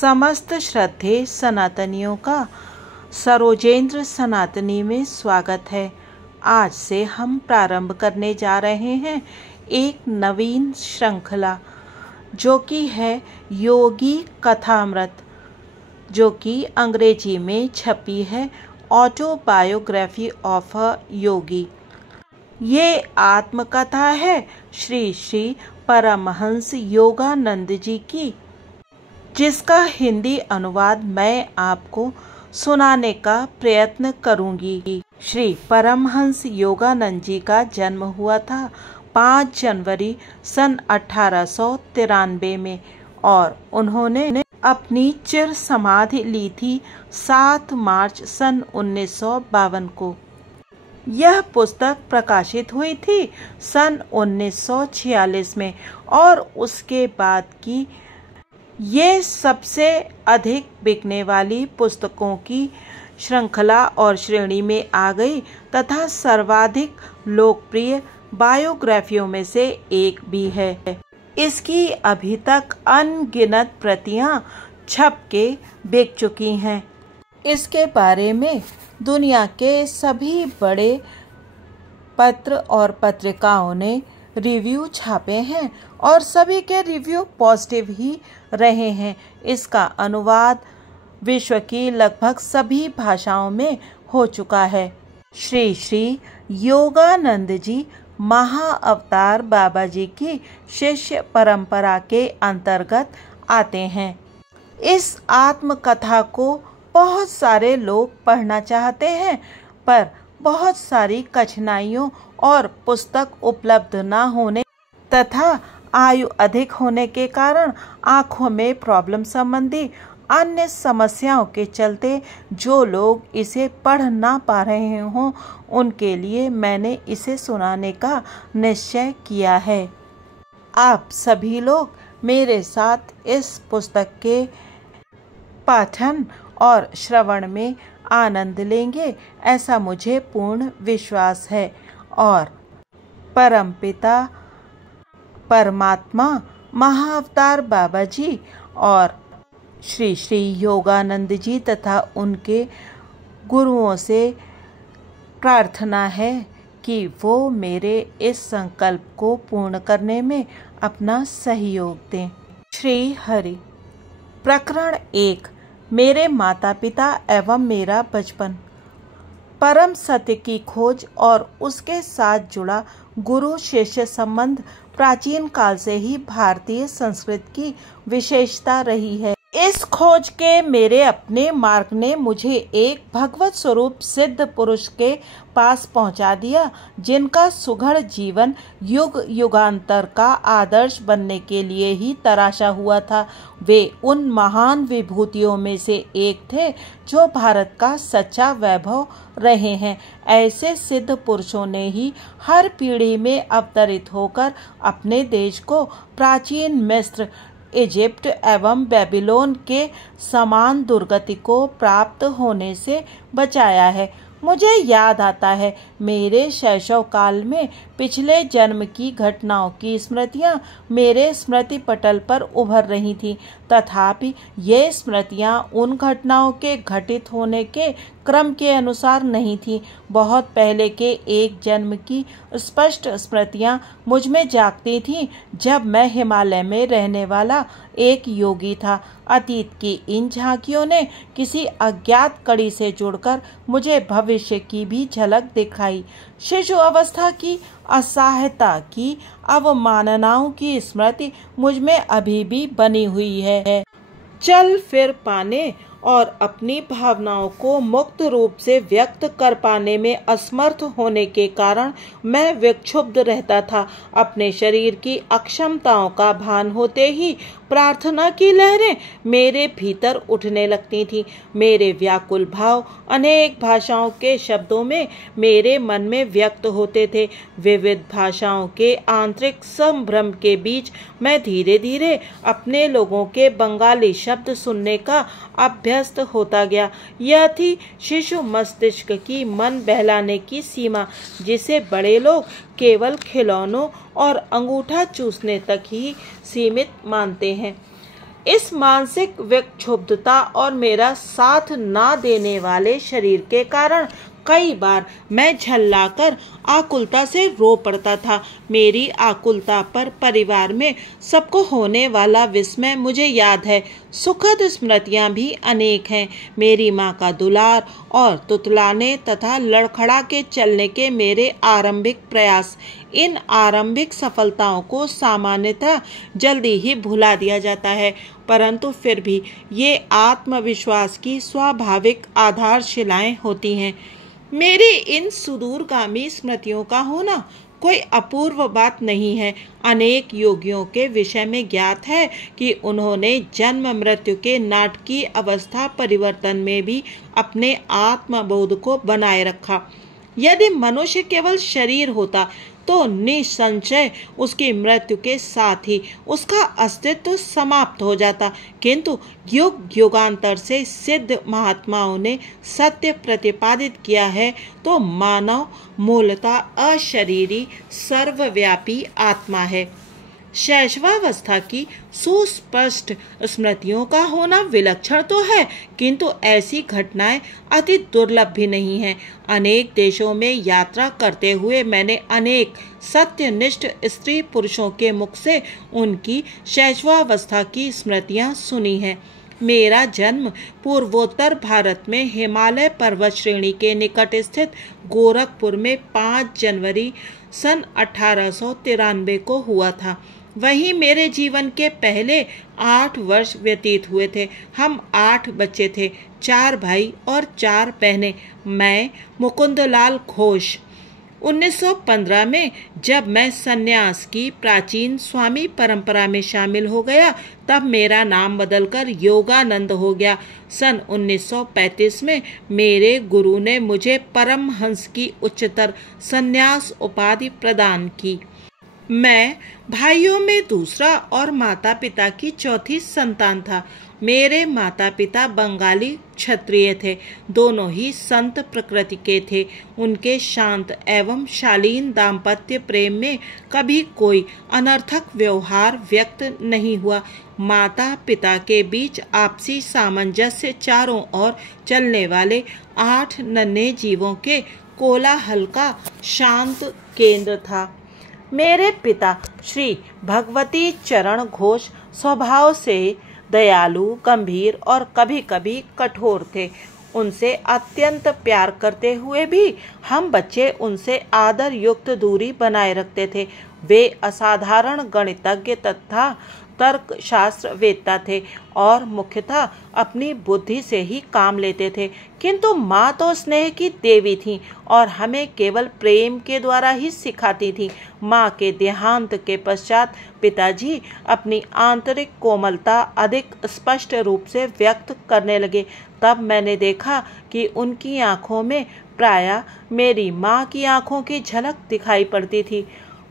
समस्त श्रद्धेय सनातनियों का सरोजेंद्र सनातनी में स्वागत है। आज से हम प्रारंभ करने जा रहे हैं एक नवीन श्रृंखला जो कि है योगी कथामृत, जो कि अंग्रेजी में छपी है ऑटोबायोग्राफी ऑफ अ योगी। ये आत्मकथा है श्री श्री परमहंस योगानंद जी की, जिसका हिंदी अनुवाद मैं आपको सुनाने का प्रयत्न करूंगी। श्री परमहंस योगानंद जी का जन्म हुआ था 5 जनवरी सन 1893 में और उन्होंने अपनी चिर समाधि ली थी 7 मार्च सन 1952 को। यह पुस्तक प्रकाशित हुई थी सन 1946 में और उसके बाद की ये सबसे अधिक बिकने वाली पुस्तकों की श्रृंखला और श्रेणी में आ गई तथा सर्वाधिक लोकप्रिय बायोग्राफियों में से एक भी है। इसकी अभी तक अनगिनत प्रतियां छप के बिक चुकी हैं। इसके बारे में दुनिया के सभी बड़े पत्र और पत्रिकाओं ने रिव्यू छापे हैं और सभी के रिव्यू पॉजिटिव ही रहे हैं। इसका अनुवाद विश्व की लगभग सभी भाषाओं में हो चुका है। श्री श्री योगानंद जी महाअवतार बाबा जी की शिष्य परंपरा के अंतर्गत आते हैं। इस आत्मकथा को बहुत सारे लोग पढ़ना चाहते हैं, पर बहुत सारी कठिनाइयों और पुस्तक उपलब्ध न होने तथा आयु अधिक होने के कारण आँखों में प्रॉब्लम संबंधी अन्य समस्याओं के चलते जो लोग इसे पढ़ ना पा रहे हों, उनके लिए मैंने इसे सुनाने का निश्चय किया है। आप सभी लोग मेरे साथ इस पुस्तक के पाठन और श्रवण में आनंद लेंगे, ऐसा मुझे पूर्ण विश्वास है। और परमपिता परमात्मा महाअवतार बाबा जी और श्री श्री योगानंद जी तथा उनके गुरुओं से प्रार्थना है कि वो मेरे इस संकल्प को पूर्ण करने में अपना सहयोग दें। श्री हरि। प्रकरण 1। मेरे माता पिता एवं मेरा बचपन। परम सत्य की खोज और उसके साथ जुड़ा गुरु शिष्य संबंध प्राचीन काल से ही भारतीय संस्कृति की विशेषता रही है। इस खोज के मेरे अपने मार्ग ने मुझे एक भगवत स्वरूप सिद्ध पुरुष के पास पहुंचा दिया, जिनका सुघड़ जीवन युग युगांतर का आदर्श बनने के लिए ही तराशा हुआ था। वे उन महान विभूतियों में से एक थे जो भारत का सच्चा वैभव रहे हैं। ऐसे सिद्ध पुरुषों ने ही हर पीढ़ी में अवतरित होकर अपने देश को प्राचीन मिस्र, इजिप्ट एवं बेबीलोन के समान दुर्गति को प्राप्त होने से बचाया है। मुझे याद आता है, मेरे शैशव काल में पिछले जन्म की घटनाओं की स्मृतियां मेरे स्मृति पटल पर उभर रही थीं, तथापि ये स्मृतियां उन घटनाओं के घटित होने के क्रम के अनुसार नहीं थीं। बहुत पहले के एक जन्म की स्पष्ट स्मृतियां मुझ में जागती थीं, जब मैं हिमालय में रहने वाला एक योगी था। अतीत की इन झांकियों ने किसी अज्ञात कड़ी से जुड़कर मुझे भविष्य की भी झलक दिखाई। शिशु अवस्था की असहायता की अवमाननाओं की स्मृति मुझ में अभी भी बनी हुई है। चल फिर पाने और अपनी भावनाओं को मुक्त रूप से व्यक्त कर पाने में असमर्थ होने के कारण मैं विक्षुब्ध रहता था। अपने शरीर की अक्षमताओं का भान होते ही प्रार्थना की लहरें मेरे भीतर उठने लगती थीं। मेरे व्याकुल भाव अनेक भाषाओं के शब्दों में मेरे मन में व्यक्त होते थे। विविध भाषाओं के आंतरिक संभ्रम के बीच मैं धीरे धीरे अपने लोगों के बंगाली शब्द सुनने का अभ्यस्त होता गया। यह थी शिशु मस्तिष्क की मन बहलाने की सीमा, जिसे बड़े लोग केवल खिलौनों और अंगूठा चूसने तक ही सीमित मानते हैं। इस मानसिक विक्षुब्धता और मेरा साथ ना देने वाले शरीर के कारण कई बार मैं झल्लाकर आकुलता से रो पड़ता था। मेरी आकुलता पर परिवार में सबको होने वाला विस्मय मुझे याद है। सुखद स्मृतियां भी अनेक हैं। मेरी माँ का दुलार और तुतलाने तथा लड़खड़ा के चलने के मेरे आरंभिक प्रयास। इन आरंभिक सफलताओं को सामान्यतः जल्दी ही भुला दिया जाता है, परंतु फिर भी ये आत्मविश्वास की स्वाभाविक आधारशिलाएं होती हैं। मेरी इन सुदूरगामी स्मृतियों का होना कोई अपूर्व बात नहीं है। अनेक योगियों के विषय में ज्ञात है कि उन्होंने जन्म मृत्यु के नाटकीय अवस्था परिवर्तन में भी अपने आत्मबोध को बनाए रखा। यदि मनुष्य केवल शरीर होता तो निसंशय उसकी मृत्यु के साथ ही उसका अस्तित्व समाप्त हो जाता, किंतु युग युगांतर से सिद्ध महात्माओं ने सत्य प्रतिपादित किया है तो मानव मूलतः अशरीरी सर्वव्यापी आत्मा है। शैशवावस्था की सुस्पष्ट स्मृतियों का होना विलक्षण तो है, किंतु ऐसी घटनाएं अति दुर्लभ भी नहीं हैं। अनेक देशों में यात्रा करते हुए मैंने अनेक सत्यनिष्ठ स्त्री पुरुषों के मुख से उनकी शैशवावस्था की स्मृतियां सुनी हैं। मेरा जन्म पूर्वोत्तर भारत में हिमालय पर्वत श्रेणी के निकट स्थित गोरखपुर में 5 जनवरी सन 1893 को हुआ था। वहीं मेरे जीवन के पहले 8 वर्ष व्यतीत हुए थे। हम 8 बच्चे थे, 4 भाई और 4 बहनें। मैं मुकुंदलाल घोष। 1915 में जब मैं सन्यास की प्राचीन स्वामी परंपरा में शामिल हो गया, तब मेरा नाम बदलकर योगानंद हो गया। सन 1935 में मेरे गुरु ने मुझे परमहंस की उच्चतर सन्यास उपाधि प्रदान की। मैं भाइयों में दूसरा और माता पिता की चौथी संतान था। मेरे माता पिता बंगाली क्षत्रिय थे। दोनों ही संत प्रकृति के थे। उनके शांत एवं शालीन दाम्पत्य प्रेम में कभी कोई अनर्थक व्यवहार व्यक्त नहीं हुआ। माता पिता के बीच आपसी सामंजस्य चारों ओर चलने वाले 8 नन्हे जीवों के कोलाहल का शांत केंद्र था। मेरे पिता श्री भगवती चरण घोष स्वभाव से दयालु, गंभीर और कभी-कभी कठोर थे। उनसे अत्यंत प्यार करते हुए भी हम बच्चे उनसे आदर युक्त दूरी बनाए रखते थे। वे असाधारण गणितज्ञ तथा तर्कशास्त्र वेत्ता थे और मुख्यतः अपनी बुद्धि से ही काम लेते थे, किंतु माँ तो स्नेह की देवी थीं और हमें केवल प्रेम के द्वारा ही सिखाती थीं। माँ के देहांत के पश्चात पिताजी अपनी आंतरिक कोमलता अधिक स्पष्ट रूप से व्यक्त करने लगे। तब मैंने देखा कि उनकी आंखों में प्रायः मेरी माँ की आंखों की झलक दिखाई पड़ती थी।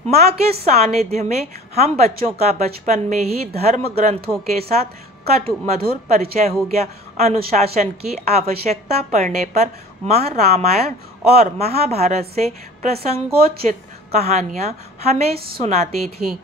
माँ के सानिध्य में हम बच्चों का बचपन में ही धर्म ग्रंथों के साथ कटु मधुर परिचय हो गया। अनुशासन की आवश्यकता पड़ने पर माँ रामायण और महाभारत से प्रसंगोचित कहानियाँ हमें सुनाती थीं।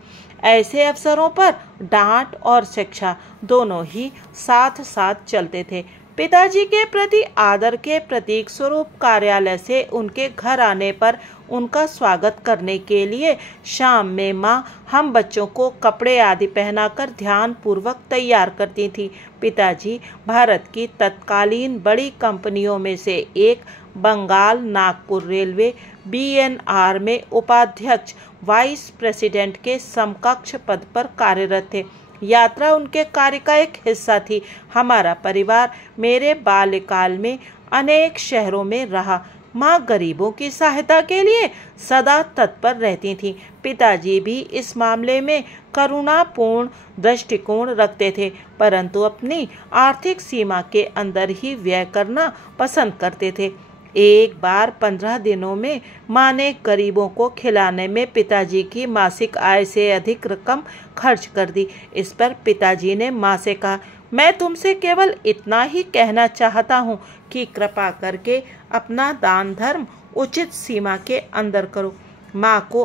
ऐसे अवसरों पर डांट और शिक्षा दोनों ही साथ साथ चलते थे। पिताजी के प्रति आदर के प्रतीक स्वरूप कार्यालय से उनके घर आने पर उनका स्वागत करने के लिए शाम में माँ हम बच्चों को कपड़े आदि पहनाकर ध्यान पूर्वक तैयार करती थी। पिताजी भारत की तत्कालीन बड़ी कंपनियों में से एक बंगाल नागपुर रेलवे BNR में उपाध्यक्ष वाइस प्रेसिडेंट के समकक्ष पद पर कार्यरत थे। यात्रा उनके कार्य का एक हिस्सा थी। हमारा परिवार मेरे बाल्यकाल में अनेक शहरों में रहा। माँ गरीबों की सहायता के लिए सदा तत्पर रहती थीं। पिताजी भी इस मामले में करुणापूर्ण दृष्टिकोण रखते थे, परंतु अपनी आर्थिक सीमा के अंदर ही व्यय करना पसंद करते थे। एक बार 15 दिनों में माँ ने गरीबों को खिलाने में पिताजी की मासिक आय से अधिक रकम खर्च कर दी। इस पर पिताजी ने माँ से कहा, मैं तुमसे केवल इतना ही कहना चाहता हूँ कि कृपा करके अपना दान धर्म उचित सीमा के अंदर करो। माँ को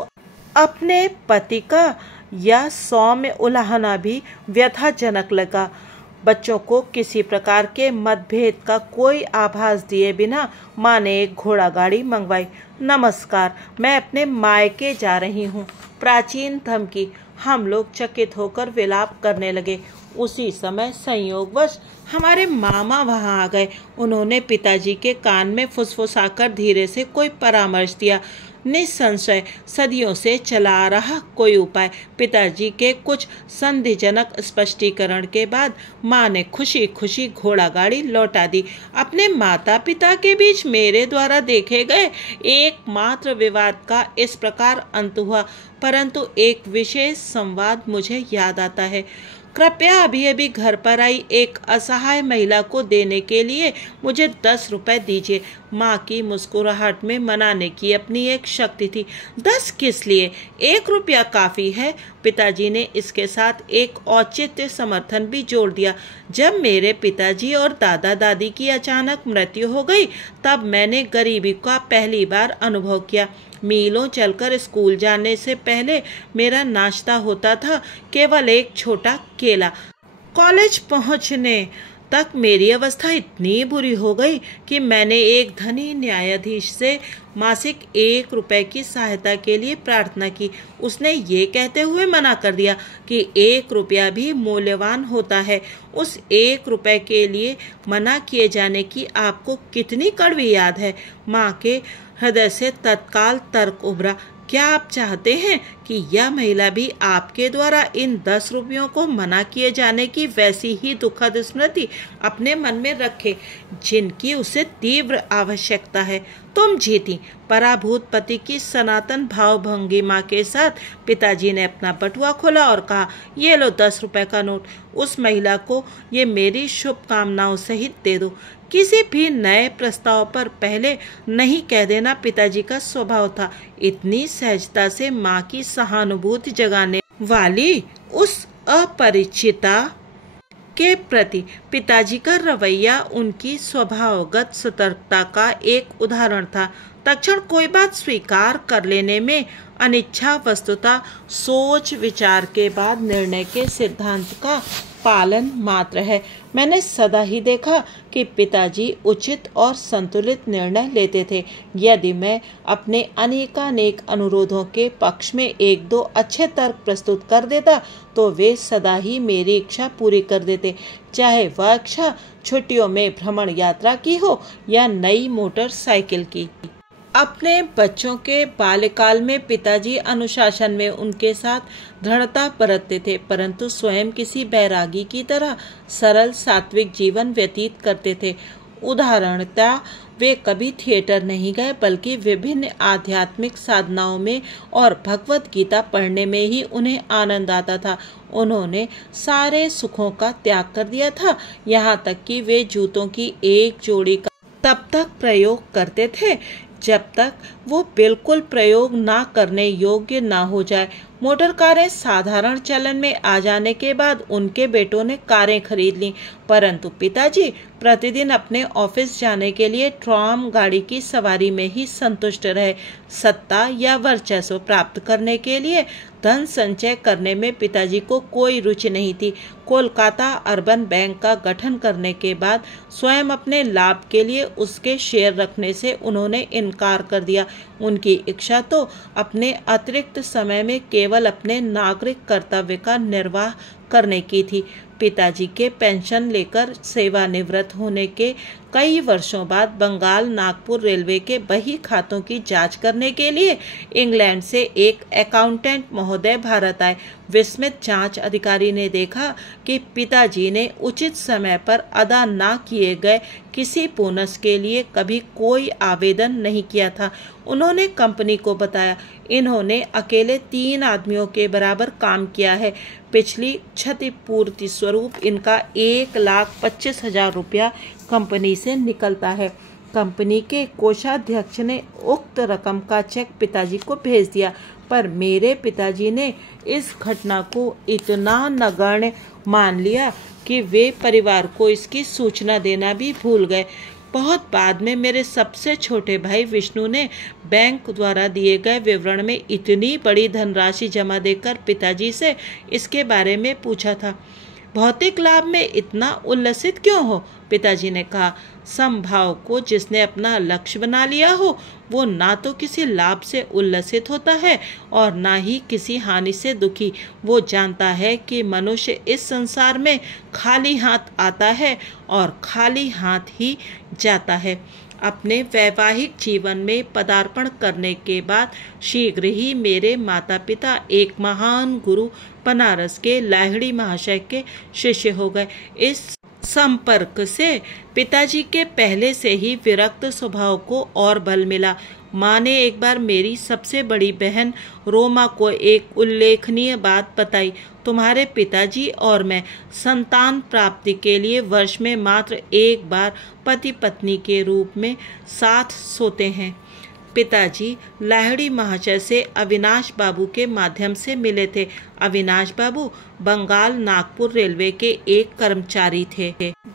अपने पति का यह सौम्य उलाहना भी व्यथाजनक लगा। बच्चों को किसी प्रकार के मतभेद का कोई आभास दिए बिना माँ ने एक घोड़ा गाड़ी मंगवाई। नमस्कार, मैं अपने मायके जा रही हूँ, प्राचीन धमकी। हम लोग चकित होकर विलाप करने लगे। उसी समय संयोगवश हमारे मामा वहां आ गए। उन्होंने पिताजी के कान में फुसफुसाकर धीरे से कोई परामर्श दिया। निसंशय सदियों से चला आ रहा कोई उपाय। पिताजी के कुछ संधिजनक स्पष्टीकरण के बाद माँ ने खुशी खुशी घोड़ा गाड़ी लौटा दी। अपने माता पिता के बीच मेरे द्वारा देखे गए एकमात्र विवाद का इस प्रकार अंत हुआ। परंतु एक विशेष संवाद मुझे याद आता है। कृपया अभी अभी घर पर आई एक असहाय महिला को देने के लिए मुझे 10 रुपए दीजिए। माँ की मुस्कुराहट में मनाने की अपनी एक शक्ति थी। 10 किस लिए? 1 रुपया काफी है। पिताजी ने इसके साथ एक औचित्य समर्थन भी जोड़ दिया। जब मेरे पिताजी और दादा दादी की अचानक मृत्यु हो गई, तब मैंने गरीबी का पहली बार अनुभव किया। मीलों चलकर स्कूल जाने से पहले मेरा नाश्ता होता था केवल एक छोटा केला। कॉलेज पहुंचने तक मेरी अवस्था इतनी बुरी हो गई कि मैंने एक धनी न्यायाधीश से मासिक 1 रुपए की सहायता के लिए प्रार्थना की। उसने ये कहते हुए मना कर दिया कि 1 रुपया भी मूल्यवान होता है। उस 1 रुपए के लिए मना किए जाने की आपको कितनी कड़वी याद है। माँ के हृदय से तत्काल तर्क उभरा। क्या आप चाहते हैं कि यह महिला भी आपके द्वारा इन 10 रुपयों को मना किए जाने की वैसी ही दुखद स्मृति अपने मन में रखे जिनकी उसे तीव्र आवश्यकता है? तुम जीती। पराभूत पति की सनातन भावभंगिमा के साथ पिताजी ने अपना बटुआ खोला और कहा, ये लो 10 रुपए का नोट। उस महिला को ये मेरी शुभकामनाओं सहित दे दो। किसी भी नए प्रस्ताव पर पहले नहीं कह देना पिताजी का स्वभाव था। इतनी सहजता से माँ की सहानुभूति जगाने वाली उस अपरिचिता के प्रति पिताजी का रवैया उनकी स्वभावगत सतर्कता का एक उदाहरण था। तत्क्षण कोई बात स्वीकार कर लेने में अनिच्छा वस्तुतः सोच विचार के बाद निर्णय के सिद्धांत का पालन मात्र है। मैंने सदा ही देखा कि पिताजी उचित और संतुलित निर्णय लेते थे। यदि मैं अपने अनेकानेक अनुरोधों के पक्ष में 1-2 अच्छे तर्क प्रस्तुत कर देता तो वे सदा ही मेरी इच्छा पूरी कर देते, चाहे वह इच्छा छुट्टियों में भ्रमण यात्रा की हो या नई मोटरसाइकिल की। अपने बच्चों के बाल्यकाल में पिताजी अनुशासन में उनके साथ दृढ़ता बरतते थे, परंतु स्वयं किसी बैरागी की तरह सरल सात्विक जीवन व्यतीत करते थे। उदाहरणतः वे कभी थिएटर नहीं गए, बल्कि विभिन्न आध्यात्मिक साधनाओं में और भगवत गीता पढ़ने में ही उन्हें आनंद आता था। उन्होंने सारे सुखों का त्याग कर दिया था, यहाँ तक कि वे जूतों की एक जोड़ी का तब तक प्रयोग करते थे जब तक वो बिल्कुल प्रयोग ना करने योग्य ना हो जाए। मोटर कारें साधारण चलन में आ जाने के बाद उनके बेटों ने कारें खरीद लीं, परंतु पिताजी प्रतिदिन अपने ऑफिस जाने के लिए ट्राम गाड़ी की सवारी में ही संतुष्ट रहे। सत्ता या वर्चस्व प्राप्त करने के लिए धन संचय करने में पिताजी को कोई रुचि नहीं थी। कोलकाता अर्बन बैंक का गठन करने के बाद स्वयं अपने लाभ के लिए उसके शेयर रखने से उन्होंने इनकार कर दिया। उनकी इच्छा तो अपने अतिरिक्त समय में केवल अपने नागरिक कर्तव्य का निर्वाह करने की थी। पिताजी के पेंशन लेकर सेवानिवृत्त होने के कई वर्षों बाद बंगाल नागपुर रेलवे के बही खातों की जांच करने के लिए इंग्लैंड से एक अकाउंटेंट महोदय भारत आए। विस्मित जांच अधिकारी ने देखा कि पिताजी ने उचित समय पर अदा न किए गए किसी बोनस के लिए कभी कोई आवेदन नहीं किया था। उन्होंने कंपनी को बताया, इन्होंने अकेले 3 आदमियों के बराबर काम किया है। पिछली क्षतिपूर्ति स्वरूप इनका 1,25,000 रुपया कंपनी से निकलता है। कंपनी के कोषाध्यक्ष ने उक्त रकम का चेक पिताजी को भेज दिया, पर मेरे पिताजी ने इस घटना को इतना नगण्य मान लिया कि वे परिवार को इसकी सूचना देना भी भूल गए। बहुत बाद में मेरे सबसे छोटे भाई विष्णु ने बैंक द्वारा दिए गए विवरण में इतनी बड़ी धनराशि जमा देकर पिताजी से इसके बारे में पूछा था। भौतिक लाभ में इतना उल्लसित क्यों हो? पिताजी ने कहा, समभाव को जिसने अपना लक्ष्य बना लिया हो वो ना तो किसी लाभ से उल्लसित होता है और ना ही किसी हानि से दुखी। वो जानता है कि मनुष्य इस संसार में खाली हाथ आता है और खाली हाथ ही जाता है। अपने वैवाहिक जीवन में पदार्पण करने के बाद शीघ्र ही मेरे माता पिता एक महान गुरु बनारस के लाहिड़ी महाशय के शिष्य हो गए। इस संपर्क से पिताजी के पहले से ही विरक्त स्वभाव को और बल मिला। माँ ने एक बार मेरी सबसे बड़ी बहन रोमा को एक उल्लेखनीय बात बताई। तुम्हारे पिताजी और मैं संतान प्राप्ति के लिए वर्ष में मात्र एक बार पति पत्नी के रूप में साथ सोते हैं। पिताजी लाहिड़ी महाशय से अविनाश बाबू के माध्यम से मिले थे। अविनाश बाबू बंगाल नागपुर रेलवे के एक कर्मचारी थे।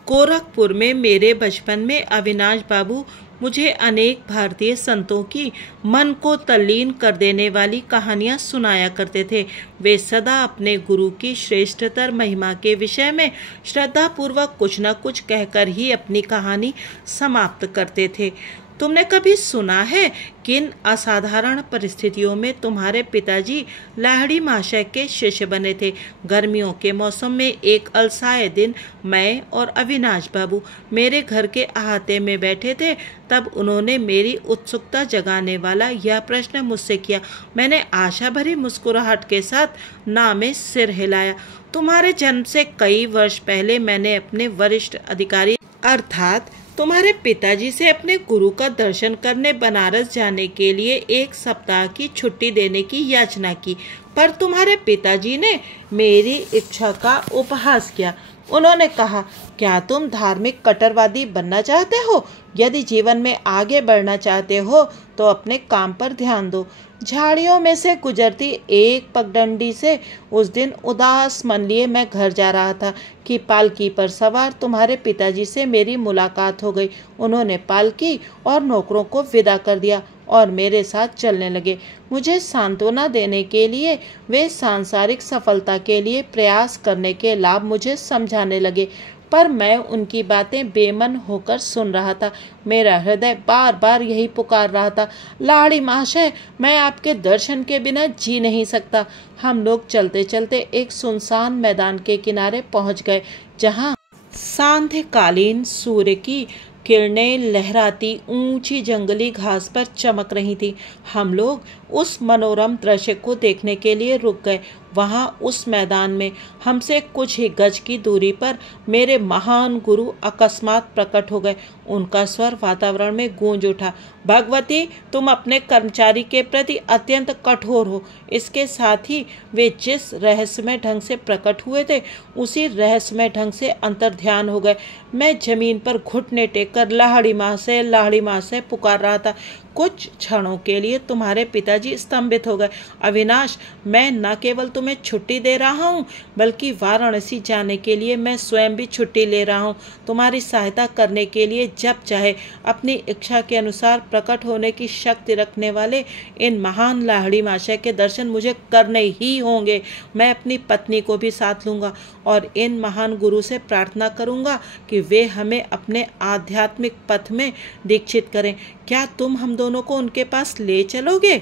गोरखपुर में मेरे बचपन में अविनाश बाबू मुझे अनेक भारतीय संतों की मन को तल्लीन कर देने वाली कहानियां सुनाया करते थे। वे सदा अपने गुरु की श्रेष्ठतर महिमा के विषय में श्रद्धापूर्वक कुछ न कुछ कहकर ही अपनी कहानी समाप्त करते थे। तुमने कभी सुना है किन असाधारण परिस्थितियों में तुम्हारे पिताजी लाहिड़ी महाशय के शिष्य बने थे? गर्मियों के मौसम में एक अलसाए दिन मैं और अविनाश बाबू मेरे घर के अहाते में बैठे थे। तब उन्होंने मेरी उत्सुकता जगाने वाला यह प्रश्न मुझसे किया। मैंने आशा भरी मुस्कुराहट के साथ ना में सिर हिलाया। तुम्हारे जन्म से कई वर्ष पहले मैंने अपने वरिष्ठ अधिकारी अर्थात तुम्हारे पिताजी से अपने गुरु का दर्शन करने बनारस जाने के लिए एक सप्ताह की छुट्टी देने की याचना की, पर तुम्हारे पिताजी ने मेरी इच्छा का उपहास किया। उन्होंने कहा, क्या तुम धार्मिक कट्टरवादी बनना चाहते हो? यदि जीवन में आगे बढ़ना चाहते हो तो अपने काम पर ध्यान दो। झाड़ियों में से गुजरती एक पगडंडी से उस दिन उदास मन लिए मैं घर जा रहा था कि पालकी पर सवार तुम्हारे पिताजी से मेरी मुलाकात हो गई। उन्होंने पालकी और नौकरों को विदा कर दिया और मेरे साथ चलने लगे। मुझे सांत्वना देने के लिए वे सांसारिक सफलता के लिए प्रयास करने के लाभ मुझे समझाने लगे, पर मैं उनकी बातें बेमन होकर सुन रहा था। मेरा हृदय बार बार यही पुकार रहा था, लाहिड़ी महाशय, मैं आपके दर्शन के बिना जी नहीं सकता। हम लोग चलते चलते एक सुनसान मैदान के किनारे पहुंच गए, जहां सांध्यकालीन सूर्य की किरणें लहराती ऊंची जंगली घास पर चमक रही थी। हम लोग उस मनोरम दृश्य को देखने के लिए रुक गए। वहां उस मैदान में हमसे कुछ ही गज की दूरी पर मेरे महान गुरु अकस्मात प्रकट हो गए। उनका स्वर वातावरण में गूंज उठा, भगवती, तुम अपने कर्मचारी के प्रति अत्यंत कठोर हो। इसके साथ ही वे जिस रहस्यमय ढंग से प्रकट हुए थे उसी रहस्यमय ढंग से अंतर्ध्यान हो गए। मैं जमीन पर घुटने टेककर लाहिड़ी माँ से पुकार रहा था। कुछ क्षणों के लिए तुम्हारे पिताजी स्तंभित हो गए। अविनाश, मैं न केवल तुम्हें छुट्टी दे रहा हूँ बल्कि वाराणसी जाने के लिए मैं स्वयं भी छुट्टी ले रहा हूँ। तुम्हारी सहायता करने के लिए जब चाहे अपनी इच्छा के अनुसार प्रकट होने की शक्ति रखने वाले इन महान लाहिड़ी महाशय के दर्शन मुझे करने ही होंगे। मैं अपनी पत्नी को भी साथ लूँगा और इन महान गुरु से प्रार्थना करूँगा कि वे हमें अपने आध्यात्मिक पथ में दीक्षित करें। क्या तुम हम दोनों को उनके पास ले चलोगे?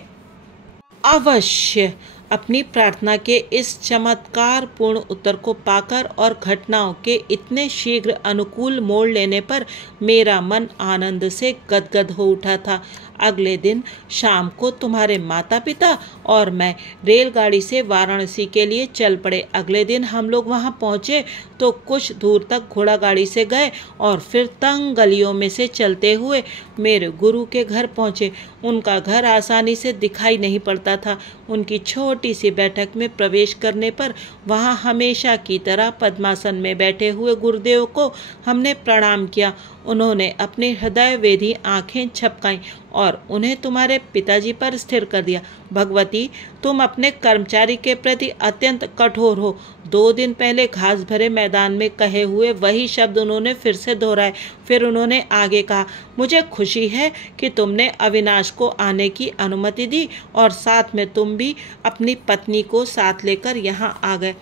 अवश्य। अपनी प्रार्थना के इस चमत्कार पूर्ण उत्तर को पाकर और घटनाओं के इतने शीघ्र अनुकूल मोड़ लेने पर मेरा मन आनंद से गदगद हो उठा था। अगले दिन शाम को तुम्हारे माता पिता और मैं रेलगाड़ी से वाराणसी के लिए चल पड़े। अगले दिन हम लोग वहां पहुंचे तो कुछ दूर तक घोड़ा गाड़ी से गए और फिर तंग गलियों में से चलते हुए मेरे गुरु के घर पहुंचे। उनका घर आसानी से दिखाई नहीं पड़ता था। उनकी छोटी सी बैठक में प्रवेश करने पर वहां हमेशा की तरह पद्मासन में बैठे हुए गुरुदेव को हमने प्रणाम किया। उन्होंने अपनी हृदय वेधी आंखें झपकाईं और उन्हें तुम्हारे पिताजी पर स्थिर कर दिया। भगवती, तुम अपने कर्मचारी के प्रति अत्यंत कठोर हो। 2 दिन पहले घास भरे मैदान में कहे हुए वही शब्द उन्होंने फिर से दोहराए। फिर उन्होंने आगे कहा, मुझे खुशी है कि तुमने अविनाश को आने की अनुमति दी और साथ में तुम भी अपनी पत्नी को साथ लेकर यहाँ आ गए।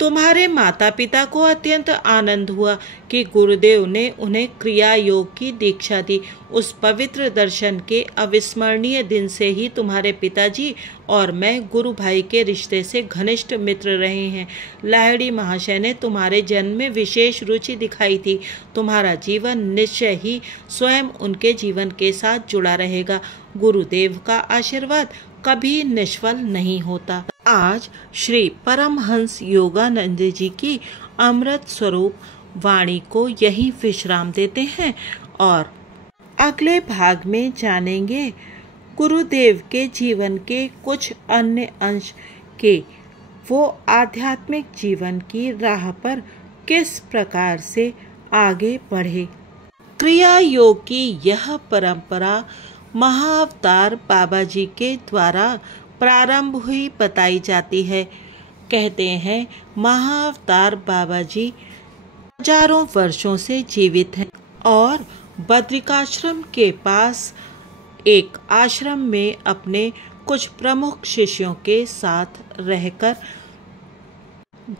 तुम्हारे माता पिता को अत्यंत आनंद हुआ कि गुरुदेव ने उन्हें क्रिया योग की दीक्षा दी। उस पवित्र दर्शन के अविस्मरणीय दिन से ही तुम्हारे पिताजी और मैं गुरु भाई के रिश्ते से घनिष्ठ मित्र रहे हैं। लाहिड़ी महाशय ने तुम्हारे जन्म में विशेष रुचि दिखाई थी। तुम्हारा जीवन निश्चय ही स्वयं उनके जीवन के साथ जुड़ा रहेगा। गुरुदेव का आशीर्वाद कभी निष्फल नहीं होता। आज श्री परमहंस योगानंद जी की अमृत स्वरूप वाणी को यही विश्राम देते हैं और अगले भाग में जानेंगे गुरुदेव के जीवन के कुछ अन्य अंश के वो आध्यात्मिक जीवन की राह पर किस प्रकार से आगे बढ़े। क्रिया योग की यह परंपरा महाअवतार बाबा जी के द्वारा प्रारंभ हुई बताई जाती है। कहते हैं महाअवतार बाबा जी हजारों वर्षों से जीवित हैं और बद्रिकाश्रम के पास एक आश्रम में अपने कुछ प्रमुख शिष्यों के साथ रहकर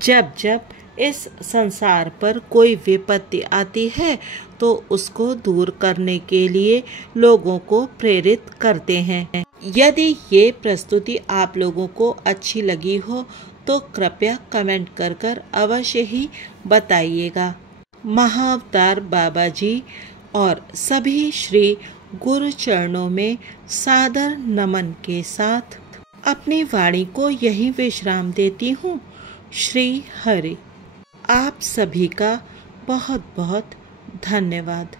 जब जब इस संसार पर कोई विपत्ति आती है तो उसको दूर करने के लिए लोगों को प्रेरित करते हैं। यदि ये प्रस्तुति आप लोगों को अच्छी लगी हो तो कृपया कमेंट कर अवश्य ही बताइएगा। महाअवतार बाबा जी और सभी श्री गुरु चरणों में सादर नमन के साथ अपनी वाणी को यही विश्राम देती हूँ। श्री हरि। आप सभी का बहुत बहुत धन्यवाद।